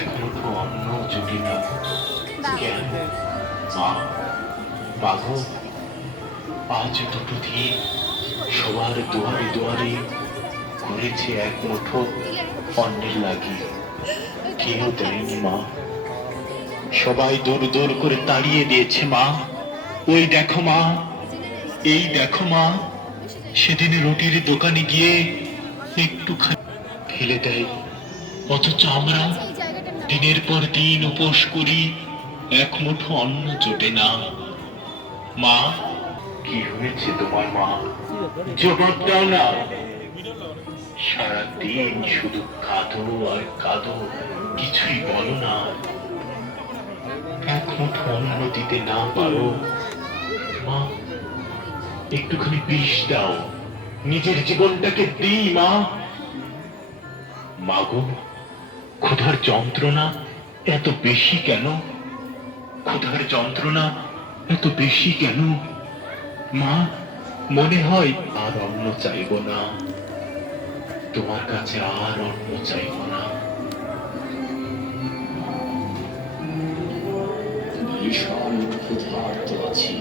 এখনো তো অন্ন জুটি না। কেন মা? মাগো, আজ দুটো দিন সবার দুয়ারে দুয়ারে ঘুরেছে এক মুঠো অন্নের লাগি, কেউ দেয়নি মা। সবাই দূর দূর করে তাড়িয়ে দিয়েছে মা। ওই দেখো মা, এই দেখো মা, সেদিন রুটির দোকানে গিয়ে একটুখানি ফেলে দেয়, অথচ আমরা দিনের পর দিন উপোস করি, এক মুঠো অন্ন জোটে না। মা, কি হয়েছে তোমার মা? জবাব দাও না। সারাদিন শুধু কাঁদো আর কাঁদো, কিছুই বলো না। এক মুঠো অন্ন দিতে না পারো মা, একটুখানি বিষ দাও, নিজের জীবনটাকে দিই মা। মাগো, ক্ষুধার যন্ত্রণা এত বেশি কেন? ক্ষুধার যন্ত্রণা এত বেশি কেন মা? মনে হয় আর অন্ন চাইব না, তোমার কাছে আর অন্ন চাইব না। ভীষণ ক্ষুধার্ত আছি।